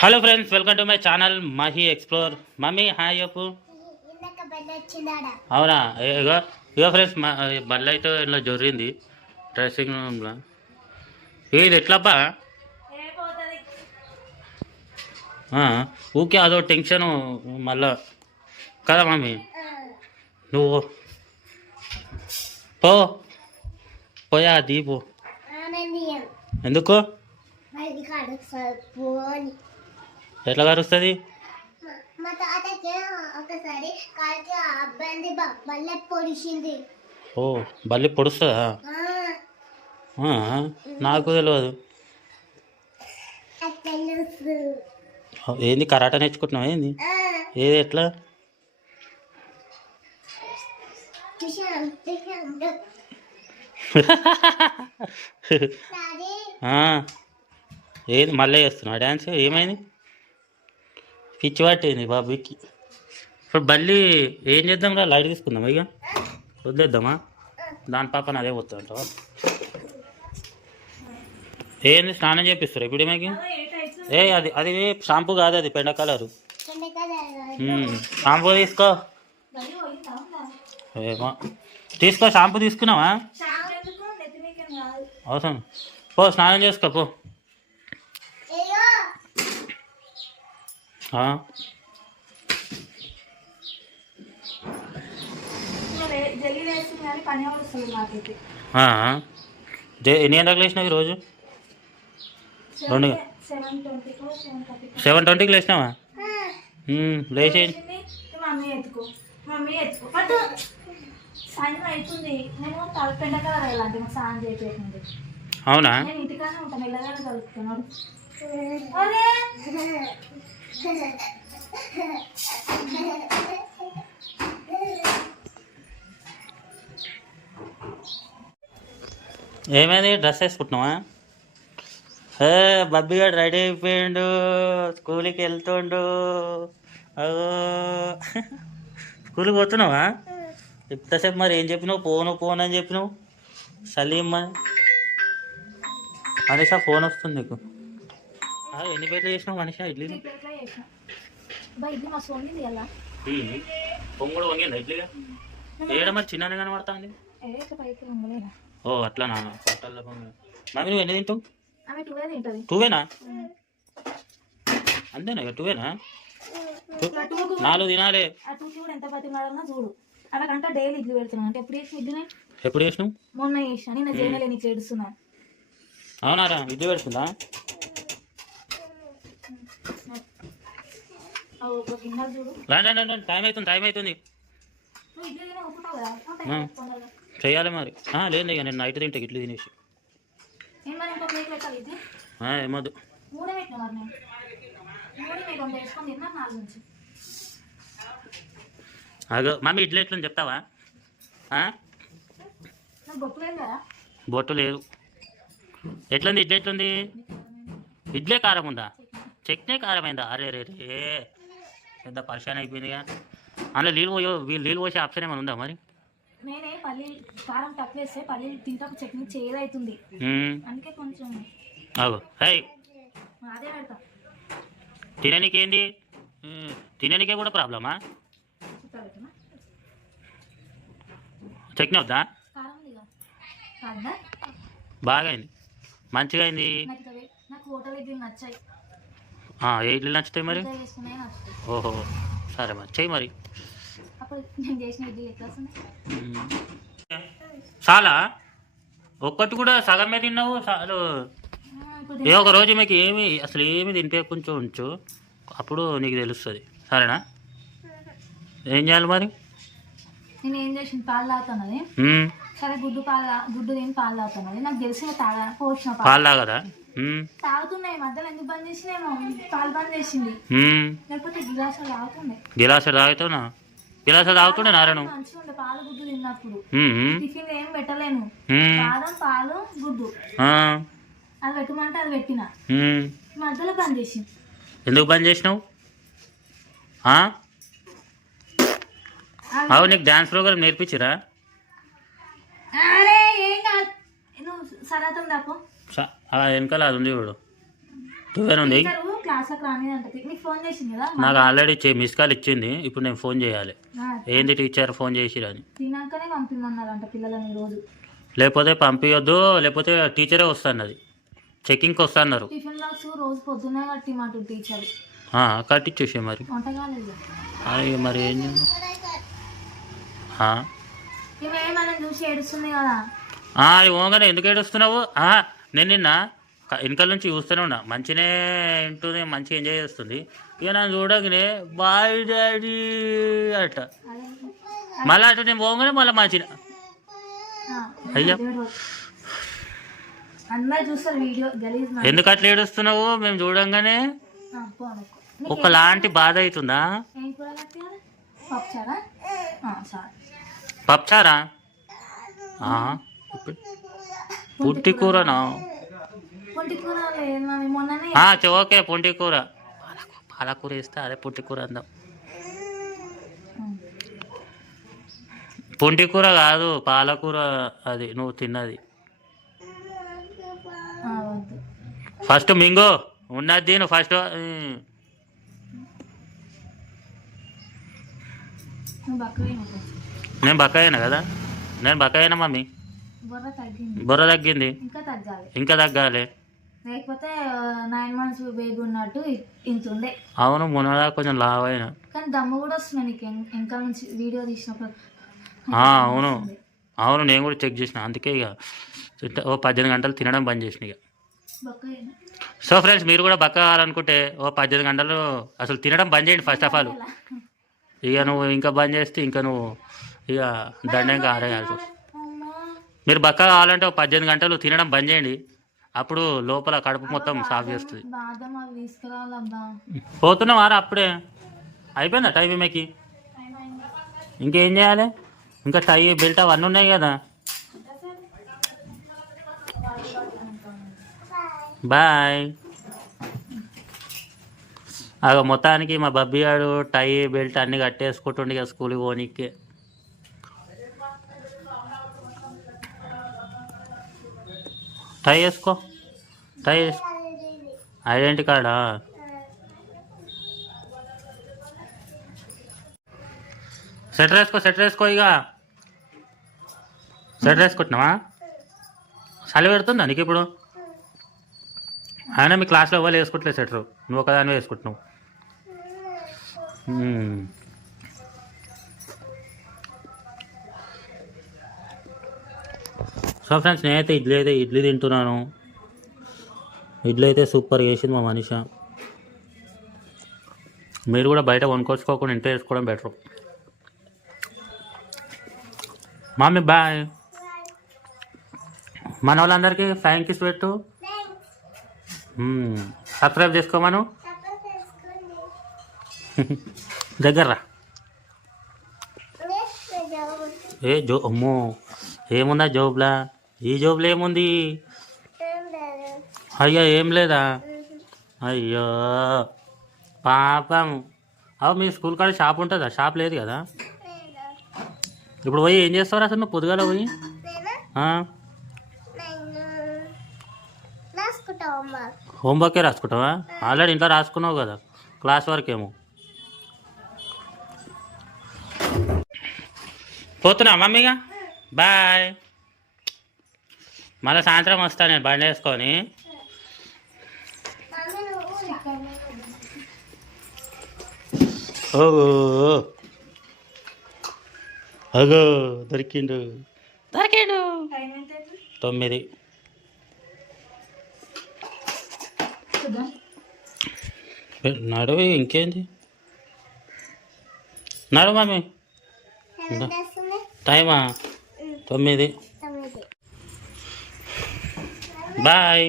Hello friends welcome to my channel Mahi explore mummy hi చెప్పు అవునా? ఇగో ఇగో friends మా బల్ల అయితే ఇలా జొర్రింది డ్రెస్సింగ్ రూమ్లో ఇది ఎట్లబ్బా? ఊకే అదో టెన్షన్ మళ్ళా. కదా మమ్మీ? నువ్వు పో పోయా దీపు. ఎందుకు? ఎట్లా కరుస్తుంది? మా తాతకి ఒకసారి కాలికి ఆ అబ్బాయి బల్ల పొడిచింది. ఓ బల్లి పొడుస్తుందా? నాకు తెలియదు ఏంది కరాట నేర్చుకుంటున్నావు ఏంది? ఏది ఎట్లా? ఏది మళ్ళీ చేస్తున్నావు డ్యాన్స్ ఏమైంది? పిచ్చి పట్టింది బాబుకి ఇప్పుడు బల్లి ఏం చేద్దాం రా లైట్ తీసుకుందాం ఇక? వద్దేద్దామా దాని పాప అదే పోతుంటావా ఏంది స్నానం చేపిస్తారు ఇప్పుడు ఏమైకి ఏ అది అది షాంపూ కాదు అది పెండ కలరు. షాంపూ తీసుకో. ఏమో. తీసుకో షాంపూ తీసుకున్నావా? అవసరం. పో స్నానం చేసుకో పో అయ్యో ఆ, జల్లి వేస్తుంది కానీ పని వస్తుంది నాకైతే ఆ. దే- ఎన్ని గంటలకు లేచినావు ఈరోజు? రెండు సెవెన్ ట్వంటీకో లేచినావా? లేచి. అవునా? ఏమైంది? డ్రెస్ వేసుకుంటున్నావా? ఏ బబ్బిగాడు రెడీ అయిపోయిండు. స్కూల్కి వెళ్తుండు. స్కూల్కి పోతున్నావా? ఇంతసేపు మరి ఏం చెప్పినావు? పోను పోను అని చెప్పినావు? సలీమ్ అని మనిషా ఫోన్ వస్తుంది నీకు. ఎన్ని పేర్లు చేసినావు మనిషా? ఇడ్లీ బా పొంగుడు వంగిందా ఇడ్లీగా? ఏడ మరి చిన్ననే కనబడుతుంది? ఏ ఇట్లా పైకి ఉండలేదా ఓ అట్లా నా హోటల్లో పొంగు. మమ్మీ నువ్వు ఎన్ని తింటావు? ఆమె టూవే తింటుంది. టూవేనా? అంతేనా ఇక టూవేనా? టూ- టూకు నాలుగు తినాలి. ఆ టూకి కూడా ఎంత చూడు. డైలీ ఇడ్లీ పెడుతున్నాను అంటే ఎప్పుడు చేసిన ఎప్పుడు చేసినావు? మొన్న చేసిన. నిన్న చేయలే నీకు ఏడుస్తున్నా అవునారా? ఇడ్లీ పెడుతుందా ఆ ఒక గిన్నెలు చూడు రండి రండి రండి టైం అవుతుంది టైం అవుతుంది. చేయాలి మరి. లేదు ఇక నేను నైట్ తింటా ఇడ్లీ తినేసి. ఏమొద్దు. అగో మమ్మీ ఇడ్లీ ఎట్లా చెప్తావా? బొట్టు లేదు ఎట్లుంది ఇడ్లీ ఎట్లుంది? ఇడ్లీ కారం ఉందా? చట్నీ. కారం అయిందా అరే రే రే. పెద్ద పరిశాన్ అయిపోయిందిగా అందులో నీళ్ళు పోయో నీళ్ళు పోసే ఆప్షన్ ఏమైనా ఉందా మరి? నేనే పల్లి కారం తక్కువ వేస్తే పల్లీలు ఒక చట్నీ చేదవుతుంది అందుకే కొంచెం హై అదే పెడతా. తిననీకి ఏంది? తిననీకే కూడా ప్రాబ్లమా? చట్నీ కారం కాదా. బాగా అయింది మంచిగా అయింది నాకు హోటల్ నచ్చాయి. ఇడ్లీ నచ్చుతాయి మరి? ఓహో సరే మరి. చెయ్యి మరి. చాలా? ఒక్కటి కూడా సగమే తిన్నావు? చాలు. ఏ ఒక రోజు మీకు ఏమి అసలు ఏమి తింటే కొంచెం ఉంచు. అప్పుడు నీకు తెలుస్తుంది. సరేనా? ఏం చేయాలి మరి? నేను ఏం చేసిన? పాలు తాగుతున్నది సరే గుడ్డు పాలు గుడ్డు తిని పాలు తాగుతున్నది నాకు తెలిసిన తాగా పోసిన పాలు. తాగదా? తాగుతున్నాయి మధ్యలో ఎందుకు బంద్ చేసినేమో పాలు బంద్ చేసింది. లేకపోతే గిలాసులు తాగుతుండే. గిలాస తాగుతావునా గిలాస తాగుతుండే నారాయణ. మంచిగా ఉండే పాలు గుడ్డు తిన్నప్పుడు. టిఫిన్ ఏం పెట్టలేను. బాదం పాలు గుడ్డు. అది పెట్టమంటే అది పెట్టిన. మధ్యలో బంద్ చేసింది. ఎందుకు బంద్ చేసినావు? అవు నీకు డ్యాన్స్ ప్రోగ్రామ్ నేర్పించిరా? అరే ఏం కాదు. నువ్వు సరాతం దాపు. స- ఆ వెనకాల అది ఉంది చూడు. క్లాస్ అంటది నీకు ఫోన్ చేసింది కదా? నాకు ఆల్రెడీ మిస్ కాల్ ఇచ్చింది. ఇప్పుడు నేను ఫోన్ చేయాలి. ఆ, ఏంది టీచర్ ఫోన్ చేసిరని? తినాకనే పంపిమన్నారంట పిల్లలని రోజు. లేకపోతే పంపించొద్దు లేకపోతే టీచరే వస్తున్నది. చెకింగ్కి వస్తున్నారు. టిఫిన్ బాక్స్ రోజు పొద్దున్నే కట్టిమాట టీచర్. ఆ, కట్టించేసే మరి. వంట కాలేదు మరి ఏం ఆ. చూసి ఏడుస్తుంది కదా. ఓంగానే ఎందుకు ఏడుస్తున్నావు? నేను నిన్న వెనకాల నుంచి చూస్తూనే ఉన్నా. మంచినే వింటూనే మంచిగా ఎంజాయ్ చేస్తుంది. ఇక నన్ను చూడగానే బాయ్ డాడీ అట. మళ్ళీ అటు నేను పోగానే మళ్ళీ మంచిగా అయ్యా. ఎందుకు అట్లా ఏడుస్తున్నావు? మేము చూడంగానే ఒకలాంటి బాధ అవుతుందా? పప్చారా? పుట్టి కూరనా? ఓకే పుంటి కూర. పాలకు- పాలకూర ఇస్తే అదే పుట్టి కూర అందాం. పుంటి కూర కాదు పాలకూర అది నువ్వు తిన్నది. ఫస్ట్ మింగో ఉన్నది ఫస్ట్. నువ్వు బక్కగా నేను బకాయినా కదా? నేను బకాయినా మమ్మీ? బుర్ర తగ్గింది. ఇంకా తగ్గాలి. లేకపోతే నైన్ మంత్స్ బేబీ ఉన్నట్టు అవును మునగా కొంచెం లావ్ అయినా. కానీ దమ్ము కూడా వస్తుంది నీకు ఎం- వెనకాల నుంచి వీడియో తీసినప్పుడు. ఆ, అవును. అవును నేను కూడా చెక్ చేసిన. అందుకే ఇక ఓ పద్దెనిమిది గంటలు తినడం బంద్ చేసిన ఇక సో ఫ్రెండ్స్ మీరు కూడా బక్క కావాలనుకుంటే ఓ పద్దెనిమిది గంటలు అసలు తినడం బంద్ చేయండి ఫస్ట్ ఆఫ్ ఆల్ ఇక నువ్వు ఇంకా బంద్ చేస్తే ఇంకా నువ్వు ఇక దండంగా ఆరేయాలి మీరు బక్క కావాలంటే ఒక పద్దెనిమిది గంటలు తినడం బంద్ చేయండి. అప్పుడు లోపల కడుపు మొత్తం సాఫ్ చేస్తుంది. పోతున్నాం ఆరా అప్పుడే. అయిపోయిందా టైం ఈమెకి ఇంకేం చేయాలి? ఇంకా టై బెల్ట్ అవన్నీ ఉన్నాయి కదా. బాయ్. అగ మొత్తానికి మా బబ్బీ గాడు టై బెల్ట్ అన్ని కట్టేసుకుంటుండే ఇక స్కూల్కి పోనీకే. టై వేసుకో టై వేసుకో ఐడెంటి కార్డా? సెటర్ వేసుకో సెటర్ వేసుకో ఇక సెటర్ వేసుకుంటున్నావా? చలి పెడుతుందా నీకు ఇప్పుడు? ఆయన మీ క్లాస్లో ఎవరు వేసుకుంటలేదు సెటరు నువ్వు ఒకదాని వేసుకుంటున్నావు. Hmm. సో ఫ్రెండ్స్ నేనైతే ఇడ్లీ అయితే ఇడ్లీ తింటున్నాను. ఇడ్లీ అయితే సూపర్ చేసింది మా మనిష. మీరు కూడా బయట కొనుక్కొచ్చుకోకుండా ఇంట్లో వేసుకోవడం బెటర్. Mummy bye. మన వాళ్ళందరికీ ఫ్యాన్ కిస్ పెట్టు. సబ్స్క్రైబ్ చేసుకోమను దగ్గర ఏ జో అమ్మో. ఏముందా జాబ్లా? ఈ జోబులో ఏముంది? అయ్యో ఏం లేదా? అయ్యో పాపం. అవు మీ స్కూల్ కాడ షాప్ ఉంటుందా? షాప్ లేదు కదా? ఇప్పుడు పోయి ఏం చేస్తావు అసలు నువ్వు పొద్దుగాల పోయి? హోంవర్కే రాసుకుంటావా? ఆల్రెడీ ఇంట్లో రాసుకున్నావు కదా క్లాస్ వరకేమో పోతున్నా మమ్మీగా? బాయ్. మళ్ళీ సాయంత్రం వస్తా నేను బండి వేసుకొని. అగో దొరికిండు. దొరికిండు? తొమ్మిది. నడువు ఇంకేంది నడు మమ్మీ. టైమా? తొమ్మిది. బాయ్.